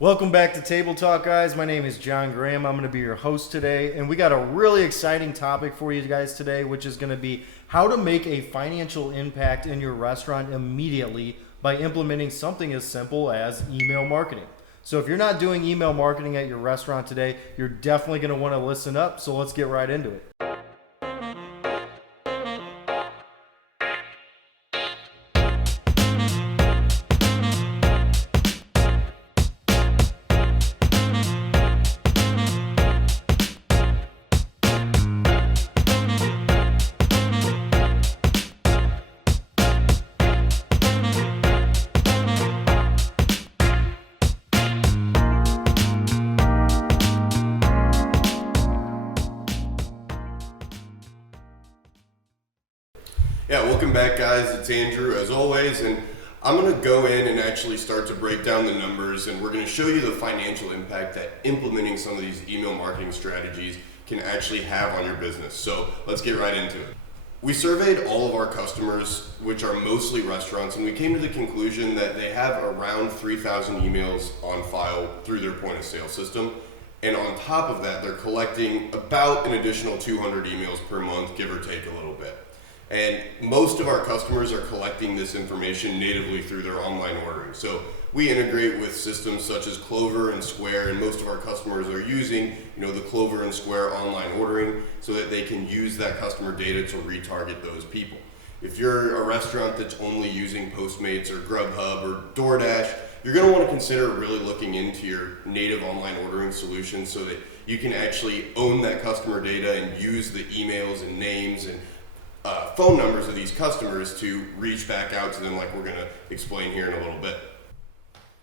Welcome back to Table Talk, guys. My name is John Graham. I'm going to be your host today, and we got a really exciting topic for you guys today, which is going to be how to make a financial impact in your restaurant immediately by implementing something as simple as email marketing. So if you're not doing email marketing at your restaurant today, you're definitely going to want to listen up. So let's get right into it. Yeah, welcome back, guys. It's Andrew, as always, and I'm going to go in and actually start to break down the numbers, and we're going to show you the financial impact that implementing some of these email marketing strategies can actually have on your business. So let's get right into it. We surveyed all of our customers, which are mostly restaurants, and we came to the conclusion that they have around 3,000 emails on file through their point of sale system. And on top of that, they're collecting about an additional 200 emails per month, give or take a little bit. And most of our customers are collecting this information natively through their online ordering. So we integrate with systems such as Clover and Square, and most of our customers are using, the Clover and Square online ordering so that they can use that customer data to retarget those people. If you're a restaurant that's only using Postmates or Grubhub or DoorDash, you're going to want to consider really looking into your native online ordering solution so that you can actually own that customer data and use the emails and names and phone numbers of these customers to reach back out to them, like we're going to explain here in a little bit.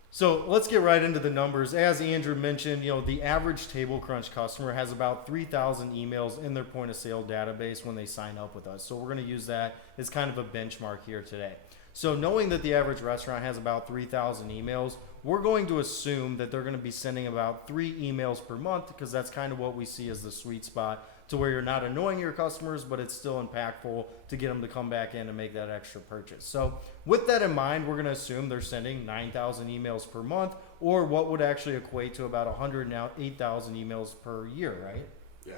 So let's get right into the numbers. As Andrew mentioned, the average Table Crunch customer has about 3,000 emails in their point of sale database when they sign up with us. So we're going to use that as kind of a benchmark here today. So knowing that the average restaurant has about 3,000 emails, we're going to assume that they're going to be sending about 3 emails per month, because that's kind of what we see as the sweet spot, to where you're not annoying your customers, but it's still impactful to get them to come back in and make that extra purchase. So with that in mind, we're going to assume they're sending 9,000 emails per month, or what would actually equate to about 108,000 emails per year, right? Yeah.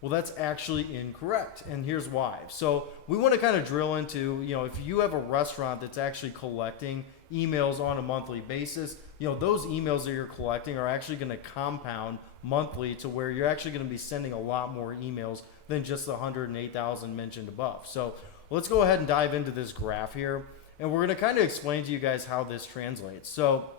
Well, that's actually incorrect, and here's why. So we want to kind of drill into, if you have a restaurant that's actually collecting emails on a monthly basis, those emails that you're collecting are actually going to compound monthly to where you're actually going to be sending a lot more emails than just the 108,000 mentioned above. So let's go ahead and dive into this graph here, and we're going to kind of explain to you guys how this translates. So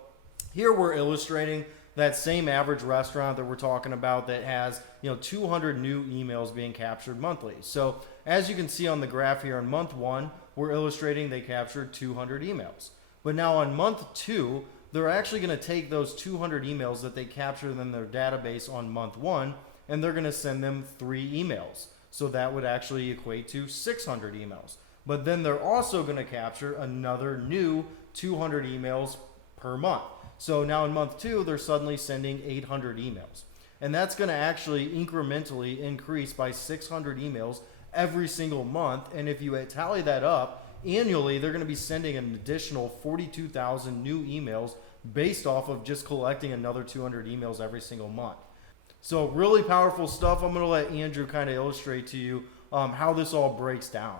here we're illustrating that same average restaurant that we're talking about that has 200 new emails being captured monthly. So as you can see on the graph here, in month 1 we're illustrating they captured 200 emails. But now on month 2, they're actually going to take those 200 emails that they captured in their database on month 1, and they're going to send them 3 emails. So that would actually equate to 600 emails. But then they're also going to capture another new 200 emails per month. So now in month 2, they're suddenly sending 800 emails. And that's going to actually incrementally increase by 600 emails every single month. And if you tally that up, annually, they're going to be sending an additional 42,000 new emails based off of just collecting another 200 emails every single month. So really powerful stuff. I'm going to let Andrew kind of illustrate to you how this all breaks down.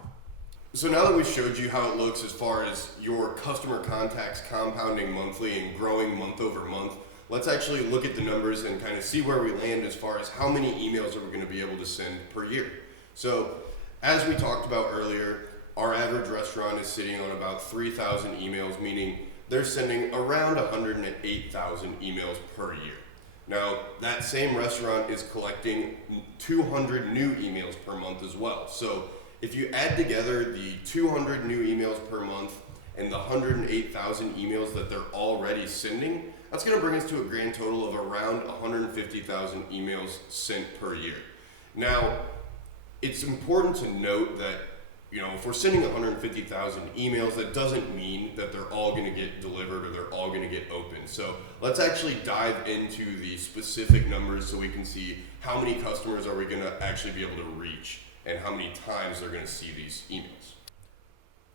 So now that we've showed you how it looks as far as your customer contacts compounding monthly and growing month over month, let's actually look at the numbers and kind of see where we land as far as how many emails are we going to be able to send per year. So as we talked about earlier, our average restaurant is sitting on about 3,000 emails, meaning they're sending around 108,000 emails per year. Now, that same restaurant is collecting 200 new emails per month as well. So if you add together the 200 new emails per month and the 108,000 emails that they're already sending, that's going to bring us to a grand total of around 150,000 emails sent per year. Now, it's important to note that if we're sending 150,000 emails, that doesn't mean that they're all going to get delivered or they're all going to get opened. So let's actually dive into the specific numbers so we can see how many customers are we going to actually be able to reach and how many times they're going to see these emails.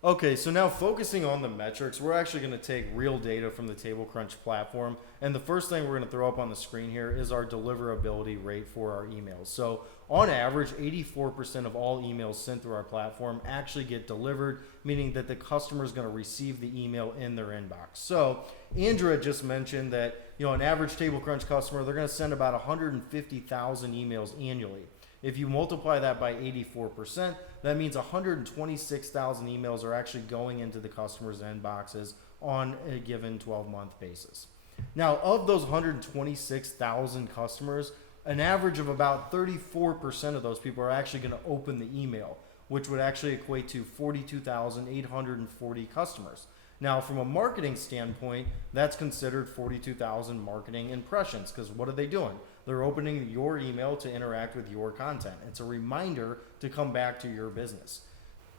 Okay, so now focusing on the metrics, we're actually going to take real data from the TableCrunch platform. And the first thing we're going to throw up on the screen here is our deliverability rate for our emails. So on average, 84% of all emails sent through our platform actually get delivered, meaning that the customer is going to receive the email in their inbox. So Andrew had just mentioned that, an average TableCrunch customer, they're going to send about 150,000 emails annually. If you multiply that by 84%, that means 126,000 emails are actually going into the customer's inboxes on a given 12-month basis. Now, of those 126,000 customers, an average of about 34% of those people are actually going to open the email, which would actually equate to 42,840 customers. Now, from a marketing standpoint, that's considered 42,000 marketing impressions, because what are they doing? They're opening your email to interact with your content. It's a reminder to come back to your business.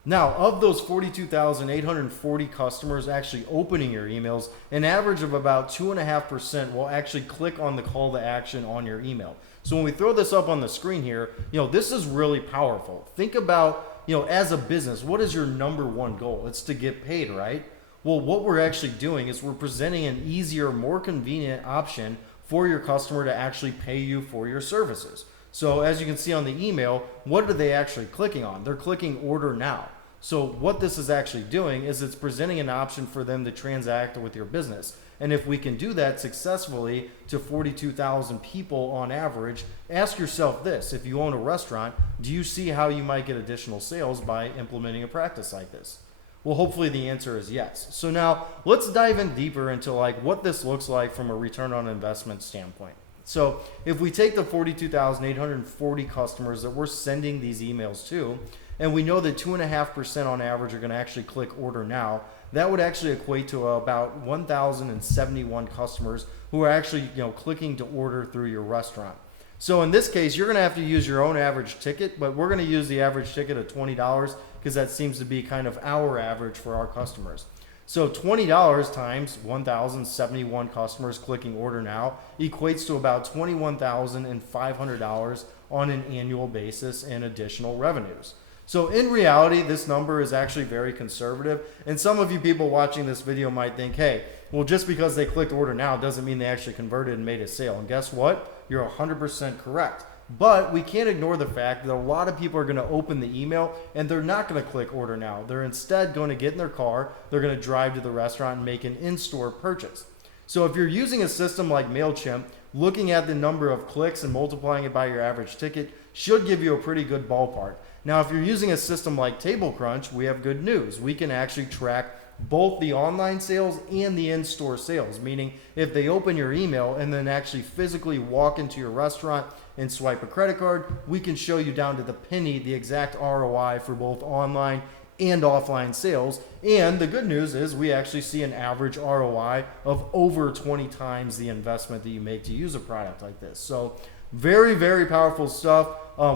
Now, of those 42,840 customers actually opening your emails, an average of about 2.5% will actually click on the call to action on your email. So when we throw this up on the screen here, this is really powerful. Think about, as a business, what is your number one goal? It's to get paid, right? Well, what we're actually doing is we're presenting an easier, more convenient option for your customer to actually pay you for your services. So as you can see on the email, what are they actually clicking on? They're clicking order now. So what this is actually doing is it's presenting an option for them to transact with your business. And if we can do that successfully to 42,000 people on average, ask yourself this: if you own a restaurant, do you see how you might get additional sales by implementing a practice like this? Well, hopefully the answer is yes. So now let's dive in deeper into what this looks like from a return on investment standpoint. So if we take the 42,840 customers that we're sending these emails to, and we know that 2.5% on average are going to actually click order now, that would actually equate to about 1,071 customers who are actually clicking to order through your restaurant. So in this case, you're going to have to use your own average ticket, but we're going to use the average ticket of $20 because that seems to be kind of our average for our customers. So $20 times 1,071 customers clicking order now equates to about $21,500 on an annual basis in additional revenues. So in reality, this number is actually very conservative. And some of you people watching this video might think, hey, well, just because they clicked order now doesn't mean they actually converted and made a sale. And guess what? You're 100% correct. But we can't ignore the fact that a lot of people are going to open the email and they're not going to click order now. They're instead going to get in their car, they're going to drive to the restaurant and make an in-store purchase. So if you're using a system like MailChimp, looking at the number of clicks and multiplying it by your average ticket should give you a pretty good ballpark. Now, if you're using a system like TableCrunch, we have good news. We can actually track both the online sales and the in-store sales, meaning if they open your email and then actually physically walk into your restaurant and swipe a credit card, we can show you down to the penny the exact ROI for both online and offline sales. And the good news is we actually see an average ROI of over 20 times the investment that you make to use a product like this. So very, very powerful stuff.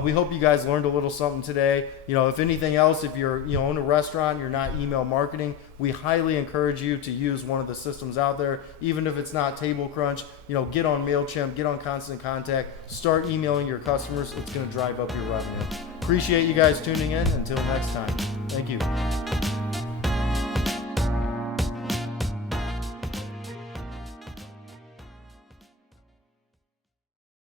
We hope you guys learned a little something today. If anything else, if you're own a restaurant, you're not email marketing, we highly encourage you to use one of the systems out there. Even if it's not TableCrunch, get on MailChimp, get on Constant Contact, start emailing your customers. It's going to drive up your revenue. Appreciate you guys tuning in. Until next time, thank you.